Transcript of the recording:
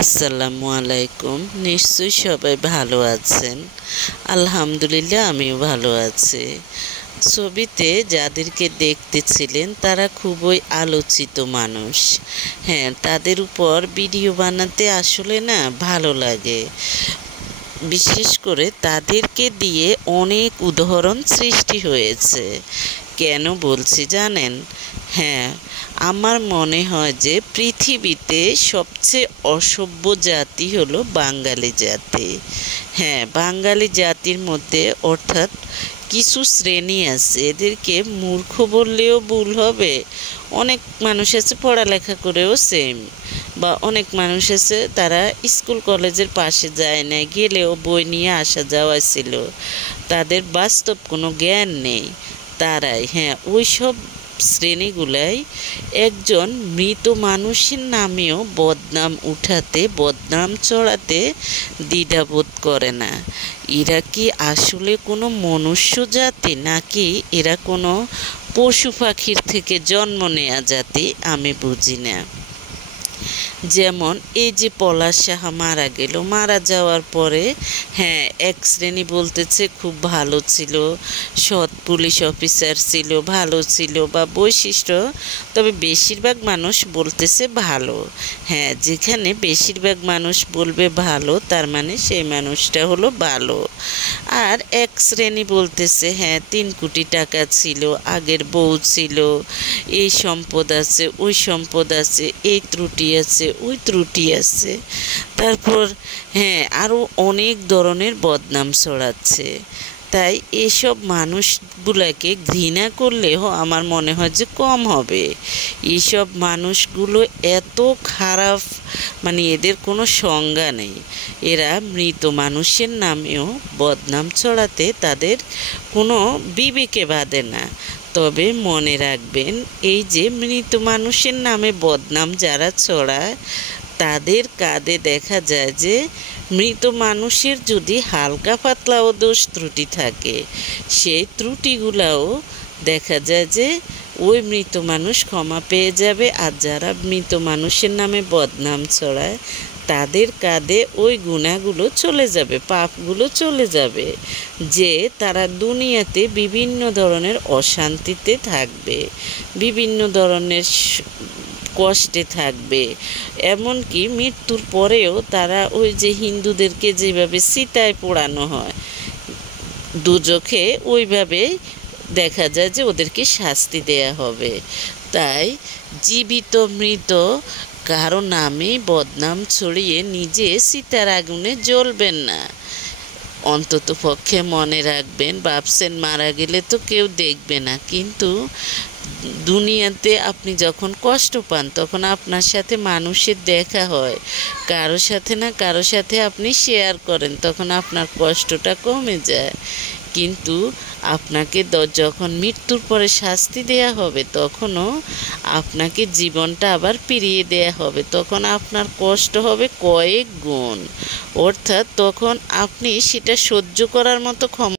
আসসালামু আলাইকুম। নিশ্চয়ই সবাই ভালো আছেন। আলহামদুলিল্লাহ আমিও ভালো আছি। ছবিতে যাদেরকে দেখতেছিলেন তারা খুবই আলোচিত মানুষ। হ্যাঁ, তাদের উপর ভিডিও বানাতে আসলে না ভালো লাগে। বিশেষ করে তাদেরকে দিয়ে অনেক উদাহরণ সৃষ্টি হয়েছে। কেন বলছি জানেন? হ্যাঁ, আমার মনে হয় যে পৃথিবীতে সবচেয়ে অসভ্য জাতি হলো বাঙালি জাতি। হ্যাঁ, বাঙালি জাতির মধ্যে অর্থাৎ কিছু শ্রেণী আছে, এদেরকে মূর্খ বললেও ভুল হবে। অনেক মানুষ আছে পড়ালেখা করেও সেম, বা অনেক মানুষ আছে তারা স্কুল কলেজের পাশে যায় না, গেলেও বই নিয়ে আসা যাওয়া ছিল, তাদের বাস্তব কোনো জ্ঞান নেই। তারাই, হ্যাঁ, ওই সব শ্রেণীগুলাই একজন মৃত মানুষের নামেও বদনাম উঠাতে, বদনাম চড়াতে দ্বিধাবোধ করে না। এরা কি আসলে কোনো মনুষ্য জাতি, নাকি এরা কোনো পশু পাখির থেকে জন্ম নেয়া জাতি? আমি বুঝি না। যেমন এই যে পলাশ সাহা মারা গেল, মারা যাওয়ার পরে হ্যাঁ, এক শ্রেণী বলতেছে খুব ভালো ছিল, সৎ পুলিশ অফিসার ছিল, ভালো ছিল বা বৈশিষ্ট্য, তবে বেশিরভাগ মানুষ বলতেছে ভালো। হ্যাঁ, যেখানে বেশিরভাগ মানুষ বলবে ভালো, তার মানে সেই মানুষটা হলো ভালো। আর এক শ্রেণী বলতেছে হ্যাঁ, 3 কোটি টাকা ছিল, আগের বউ ছিল, এই সম্পদ আছে, ওই সম্পদ আছে, এই ত্রুটি আছে, ওই ত্রুটি আছে। তারপর হ্যাঁ, আরও অনেক ধরনের বদনাম ছড়াচ্ছে। তাই এসব মানুষগুলোকে ঘৃণা করলেও আমার মনে হয় যে কম হবে। এইসব মানুষগুলো এত খারাপ, মানে এদের কোনো সংজ্ঞা নেই। এরা মৃত মানুষের নামেও বদনাম ছড়াতে তাদের কোনো বিবেকে বাধে না। তবে মনে রাখবেন, এই যে মৃত মানুষের নামে বদনাম যারা ছড়ায়, তাদের কাঁধে দেখা যায় যে মৃত মানুষের যদি হালকা পাতলাও দোষ ত্রুটি থাকে, সেই ত্রুটিগুলাও দেখা যায় যে ওই মৃত মানুষ ক্ষমা পেয়ে যাবে। আর যারা মৃত মানুষের নামে বদনাম ছড়ায়, তাদের কাঁধে ওই গুণাগুলো চলে যাবে, পাপগুলো চলে যাবে, যে তারা দুনিয়াতে বিভিন্ন ধরনের অশান্তিতে থাকবে, বিভিন্ন ধরনের কষ্টে থাকবে। এমনকি মৃত্যুর পরেও তারা ওই যে হিন্দুদেরকে যেভাবে চিতায় পোড়ানো হয় দুজখে, ওইভাবে দেখা যায় যে ওদেরকে শাস্তি দেয়া হবে। তাই জীবিত মৃত কারো নামে বদনাম ছড়িয়ে নিজে চিতার আগুনে জ্বলবেন না। অন্তত পক্ষে মনে রাখবেন, ভাবছেন মারা গেলে তো কেউ দেখবে না, কিন্তু দুনিয়াতে আপনি যখন কষ্ট পান তখন আপনার সাথে মানুষের দেখা হয়, কারো সাথে না কারো সাথে আপনি শেয়ার করেন, তখন আপনার কষ্টটা কমে যায়। কিন্তু আপনাকে যখন মৃত্যুর পরে শাস্তি দেয়া হবে, তখনও আপনাকে জীবনটা আবার ফিরিয়ে দেয়া হবে, তখন আপনার কষ্ট হবে কয়েক গুণ। অর্থাৎ তখন আপনি সেটা সহ্য করার মতো ক্ষমতা